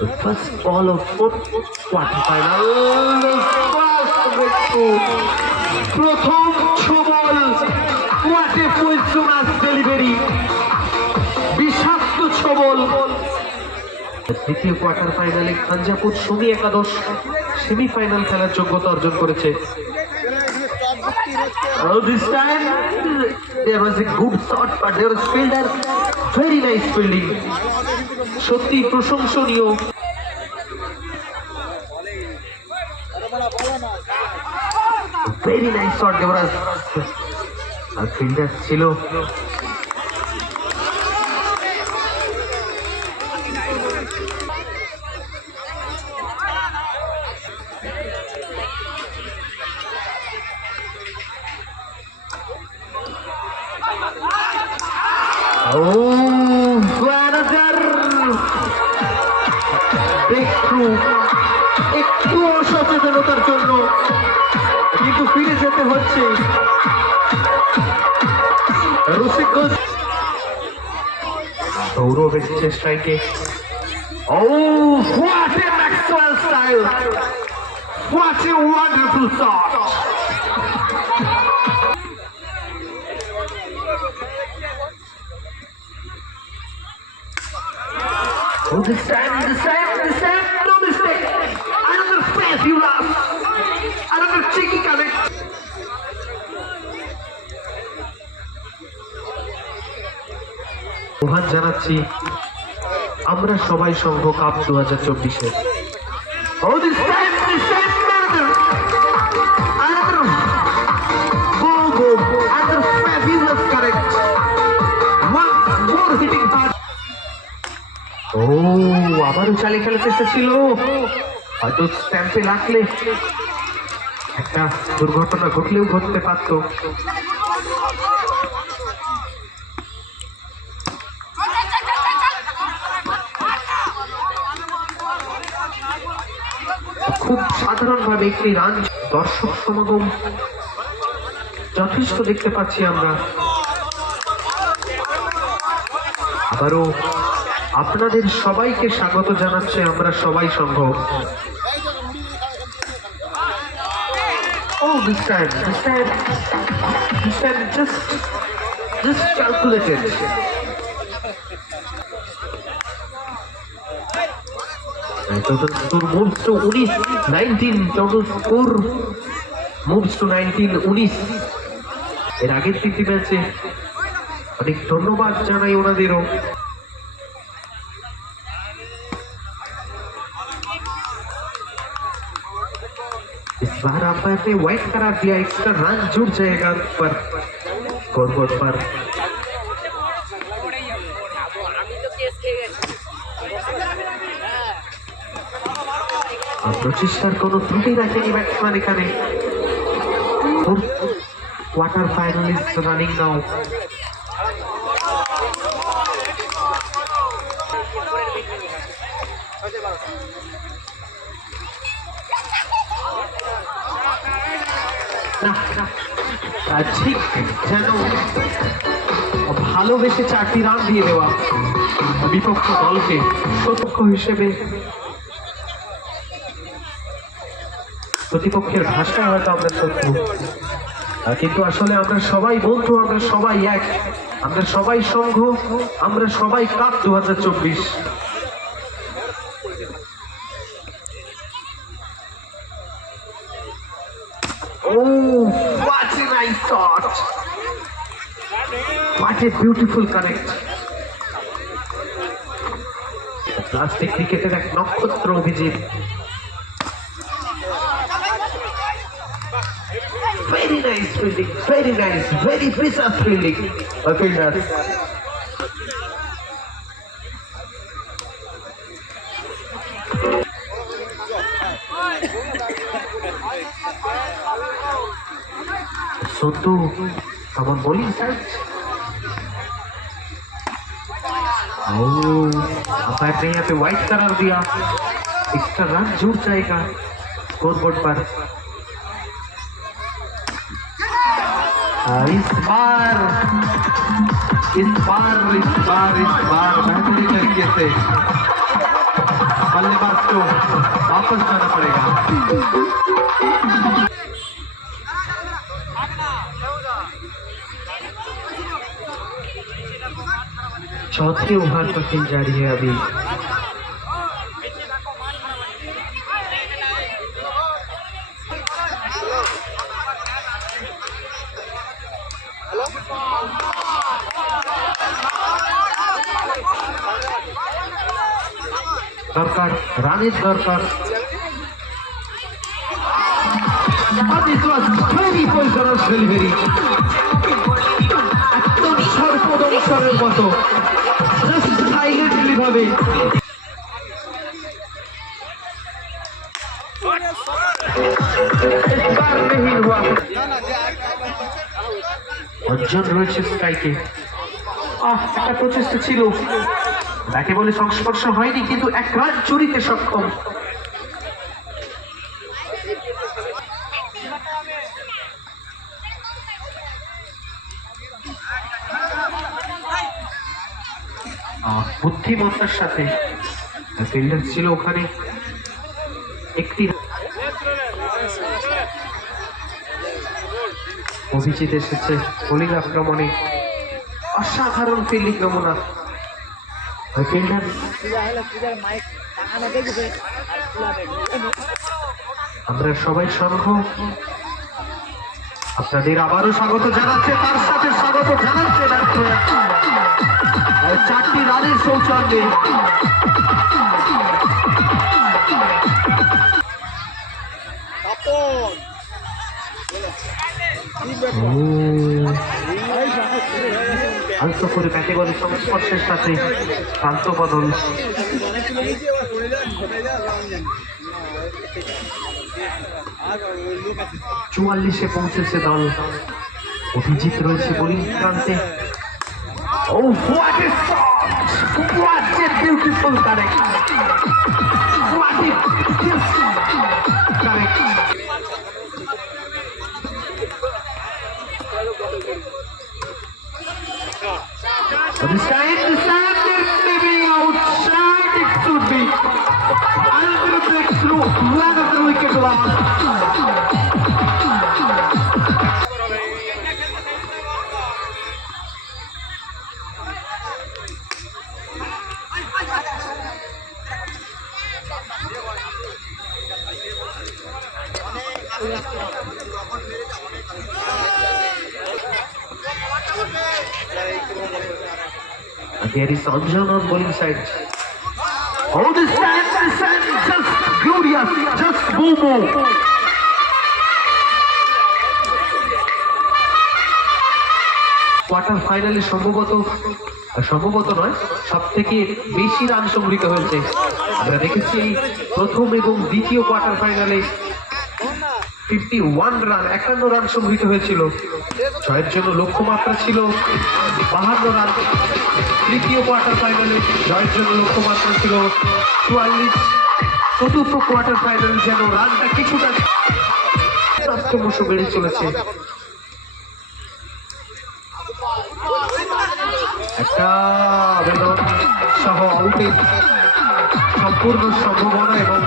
The first ball of fourth quarterfinal. First breakthrough. প্রথম ছবল, what a poisonous delivery. বিষাক্ত ছবল। দ্বিতীয় quarter ফাইনালে খানজাপুর সুমি একাদশ সেমিফাইনাল খেলার যোগ্যতা অর্জন করেছে। This time there was a good shot, but there was fielder, very nice fielding. সত্যি প্রশংসনীয়। Very nice shot Debraj. আর ফিল্ডার ছিল একটু অসচেতনতার জন্য কিন্তু ফিরে যেতে হচ্ছে। রসিকগঞ্জ সৌরভের চেষ্টাকে what a Maxwell style, what a wonderful shot. This time, no mistake. Another space you lost. Another cheeky connect. আহ্বান জানাচ্ছি আমরা সবাই সংঘ cup 2024-এ। This time, another go. Another fabulous correct. One more hitting hard. আবারও চালে খেলার চেষ্টা ছিল, হয়তো স্ট্যাম্পে লাগলে একটা দুর্ঘটনা ঘটলেও ঘটতে পারত। খুব সাধারণভাবে একটি রান, দর্শক সমাগম যথেষ্ট দেখতে পাচ্ছি আমরা। আবারও আপনাদের সবাইকে স্বাগত জানাচ্ছে আমরা সবাই সংঘ। This time just calculated. Total score moves to 19. Total score moves to 19. এর আগের তিনটি ম্যাচে অনেক ধন্যবাদ জানাই ওনাদেরও। इस बार अंपायर ने वाइड करार दिया, एक्स्ट्रा रन जुड़ जाएगा पर स्कोरबोर्ड पर। প্রচেষ্টার কোনো ত্রুটি রাখেনি ব্যাটসম্যান এখানে। কোয়ার্টার ফাইনালিস্ট রানিং নাও। ঠিক যেন ভালোবেসে 4টি রান দিয়ে দেওয়া বিপক্ষ দলকে প্রত্যক্ষ হিসেবে প্রতিপক্ষের ভাষায় হয়তো আমরা শত্রু, কিন্তু আসলে আমরা সবাই বন্ধু, আমরা সবাই এক, আমরা সবাই সংঘ, আমরা সবাই cup 2024। What a nice shot! What a beautiful connect! Plastic ক্রিকেটের এক নক্ষত্র Abhijit. Very nice fielding, very nice, very precise fielding. Fielder. Soto, someone bowling side. Umpire ने यहाँ पे वाइड करार दिया, एक्स्ट्रा रन जुड़ जाएगा स्कोरबोर्ड पर। इस बार बेहतरीन तरीके से बल्लेबाज को वापस जाना पड़ेगा। चौथे ओवर पर खेल जारी है अभी। दरकार रानीज दरकार একদম সর্বদংশনের মতো সাইলেন্টলি ভাবে অর্জন রয়েছে স্ট্রাইকে। একটা প্রচেষ্টা ছিল, ব্যাটে বলে সংস্পর্শ হয়নি, কিন্তু এক রান চুরিতে সক্ষম। বুদ্ধিমত্তার সাথে ফিল্ডার ছিল ওখানে। একটি অভিজিৎ এসেছে বোলিং আক্রমণে, অসাধারণ ফিল্ডিং নমুনা। আমরা সবাই সংঘ আপনাদের আবারও স্বাগত জানাচ্ছে, তার সাথে স্বাগত জানাচ্ছে 4টি রানের সৌজন্যে। আলতো করে ব্যাটে বলে সংস্পর্শের সাথে প্রান্ত বদল। 44-এ পৌঁছেছে দল। অভিজিৎ রয়েছে বোলিং প্রান্তে। Oh, what a shot! What a beautiful correct! What a correct! This time may be outside. It should be another breakthrough, another wicket loss. There is Anjan on bowling side. Oh, this time, just glorious, just boom. Quarter ফাইনালে সম্ভবত নয়, সব থেকে বেশি run সংগৃহীত হয়েছে। আমরা দেখেছি প্রথম এবং দ্বিতীয় কোয়ার্টার ফাইনালে 51 রান, 51 রান সংগৃহীত হয়েছিল। জয়ের জন্য লক্ষ্যমাত্রা ছিল 52 রান। তৃতীয় কোয়ার্টার ফাইনালে জয়ের জন্য লক্ষ্যমাত্রা ছিল 44। চতুর্থ কোয়ার্টার ফাইনালে যেন রানটা কিছুটা ক্রমশ বেড়ে চলেছে। একটা আবেদন সহ আউটের সম্পূর্ণ সম্ভাবনা এবং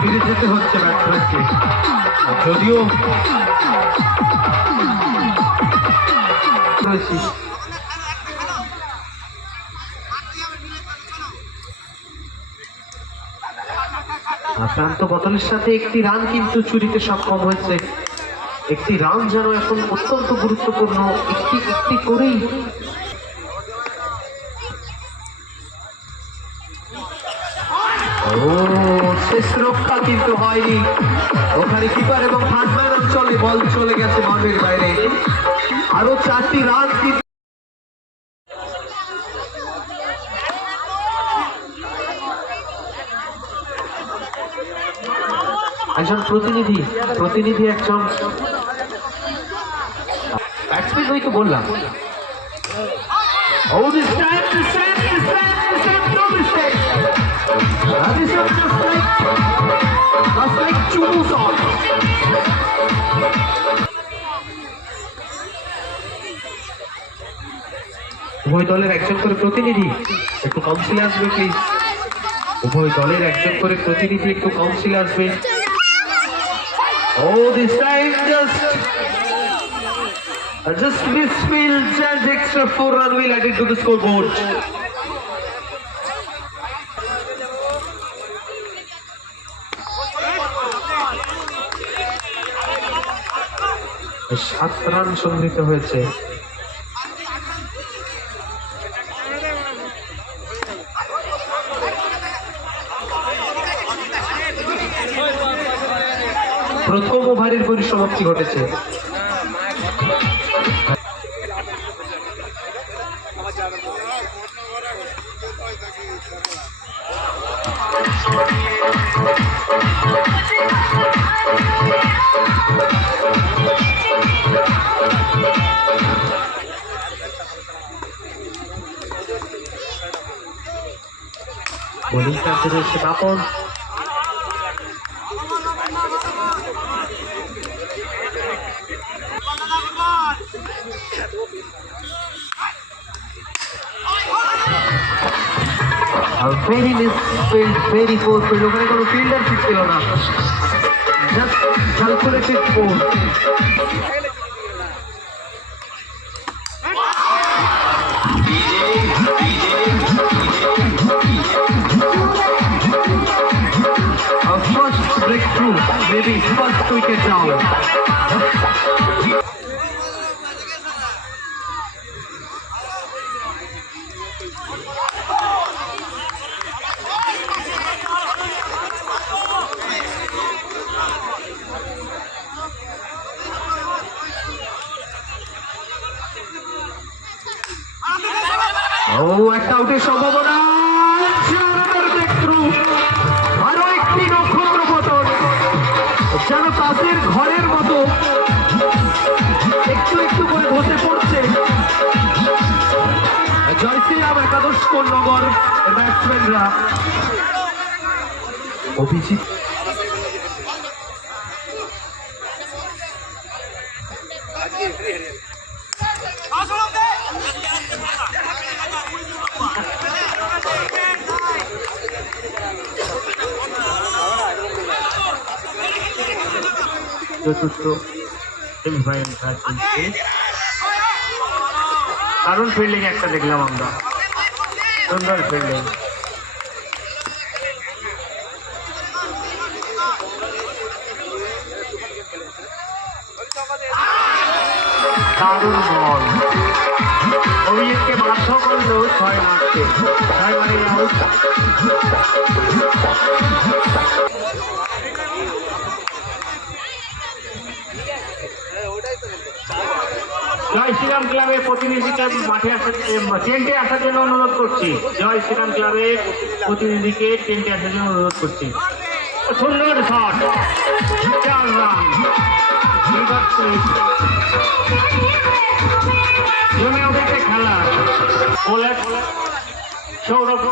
ফিরে যেতে হচ্ছে ব্যাটসম্যানকে। যদিও প্রান্ত বদলের সাথে একটি রান কিন্তু চুরিতে সক্ষম হয়েছে। একটি রান যেন এখন অত্যন্ত গুরুত্বপূর্ণ, একটি করেই। শেষ রক্ষা কিন্তু হয়নি ওখানে। কিপার এবং হার্ডম্যান অঞ্চলে বল চলে গেছে বাউন্ডারির বাইরে। আরো 4টি রান কিন্তু একজন প্রতিনিধি একজন ব্যাটসম্যান হয়ে তো বললাম। Oh, this time, no mistake. This is just like Chu's on. উভয় দলের একজন করে প্রতিনিধি একটু কাউন্সিলে আসবে প্লিজ। উভয় দলের একজন করে প্রতিনিধি একটু কাউন্সিলে আসবে। Oh, this time just Bismil and extra 4 run will add it to the scoreboard. সাত রান সংগৃহীত হয়েছে। প্রথম ওভারের পরিসমাপ্তি ঘটেছে। বোলিং প্রান্তে রয়েছে Bapan. Very misfield, very forceful, ওখানে কোনো ফিল্ডারশিপ ছিল না, just calculated force. First breakthrough, maybe first wicket down. একটা আউটের সম্ভাবনা, আরো একটি নক্ষত্র পতন, যেন তাদের ঘরের মতো একটু একটু করে ধসে পড়ছে। জয়শ্রীরাম একাদশ নগর ব্যাটসম্যানরা অভিজিৎ চতুর্থ দারুণ ফিল্ডিং একটা দেখলাম আমরা, সুন্দর ফিল্ডিং। দারুণ বল, অভিজিৎকে বাধ্য করলো 6 মারতে, 6 মারে আউট। জয় শ্রীরাম ক্লাবের প্রতিনিধিকে মাঠে টেন্টে আসার জন্য অনুরোধ করছি। জয় শ্রীরাম ক্লাবের প্রতিনিধিকে টেন্টে আসার জন্য অনুরোধ করছি। সুন্দর শট, 4 রান, জমে উঠেছে খেলা। বলে সৌরভ,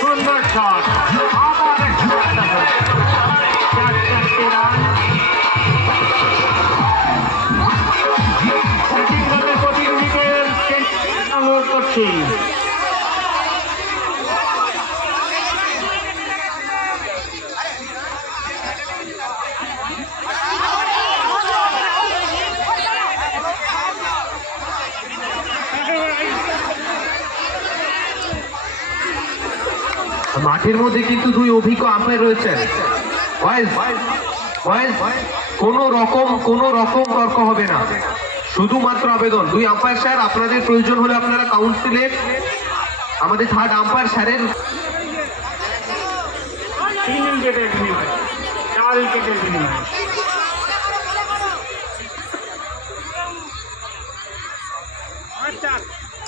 সুন্দর শট, আবার একটা 4 রান। প্রতিনিধিকে অনুরোধ করছি। মাঠের মধ্যে কিন্তু 2 অভিজ্ঞ আম্পায়ার রয়েছেন। কোন রকম তর্ক হবে না, শুধুমাত্র আবেদন 2 আম্পায়ার স্যার, আপনাদের প্রয়োজন হলে আপনারা কাউন্সিলে আমাদের 3rd আম্পায়ার স্যারের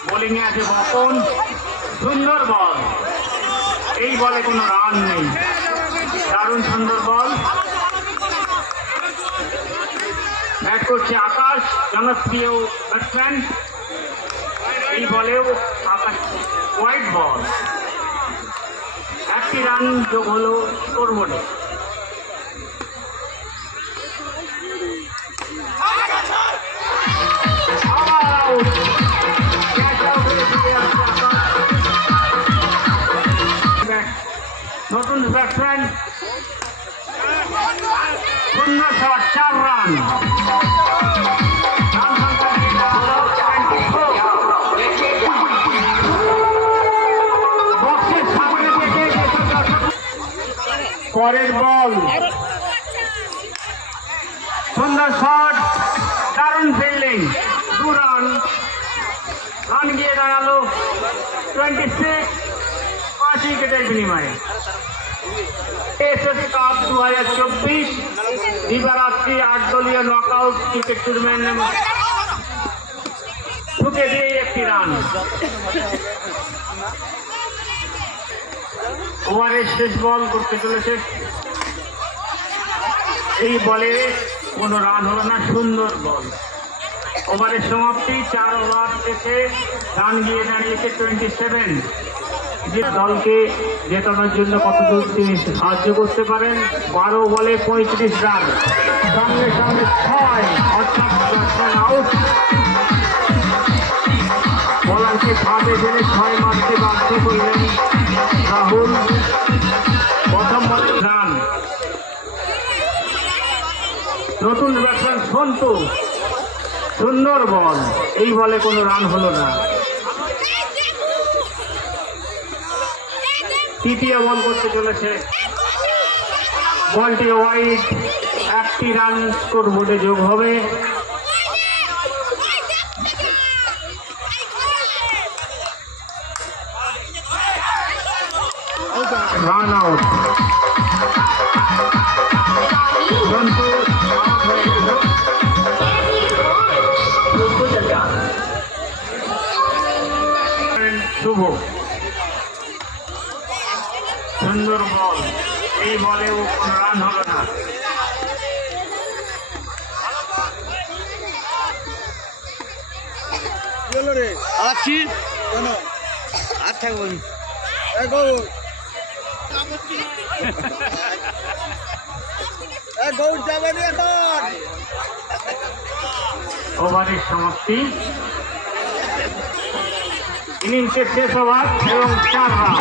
বোলিং এ আছে বপন, সুন্দর বল, এই বলে কোনো রান নেই, দারুণ সুন্দর বল। ব্যাট করছে আকাশ, জনপ্রিয় ব্যাটসম্যান, এই বলেও আকাশ হোয়াইট বল, 1টি রান যোগ হলো স্কোরবোর্ডে। ব্যাটসম্যান শূন্য শট 4 রান। বক্সের সামনে থেকে পরের বল, সুন্দর শট, দারুণ ফিল্ডিং, 2 রান। রান গিয়ে দাঁড়ালো 26 5 উইকেটের বিনিময়ে। এসএস কাপ 2024 দিবারাত্রি 8 দলীয় নকআউট ক্রিকেট টুর্নামেন্ট ঢুকে দিয়ে 1 রান। ওভারের শেষ বল করতে চলেছে, এই বলে কোনো রান হলো না, সুন্দর বল। ওভারের সমাপ্তি, 4 ওভার থেকে রান গিয়ে দাঁড়িয়েছে 27। যে দলকে জেতানোর জন্য কতদূর তিনি সাহায্য করতে পারেন। 12 বলে 35 রান, সঙ্গে সঙ্গে 6, অর্থাৎ ব্যাটসম্যান আউট। বলারকে ফাঁদে ফেলে 6 মারতে বাধ্য করলেন রাহুল। প্রথম বলে রান। নতুন ব্যাটসম্যান সন্তু, সুন্দর বল, এই বলে কোনো রান হলো না। তৃতীয় বল করতে চলেছে, বলটি ওয়াইড, 1টি রান স্কোর বোর্ডে যোগ হবে। Run out. সন্তু আউট হয়ে গেল। শুভ, সুন্দর বল, এই বলেও কোনো রান হলো না। আছি কেন আর থাকবো গৌর যাবেন এখন। ওভারের সমাপ্তি, ইনিংসের শেষ ওভার এবং 4 রান।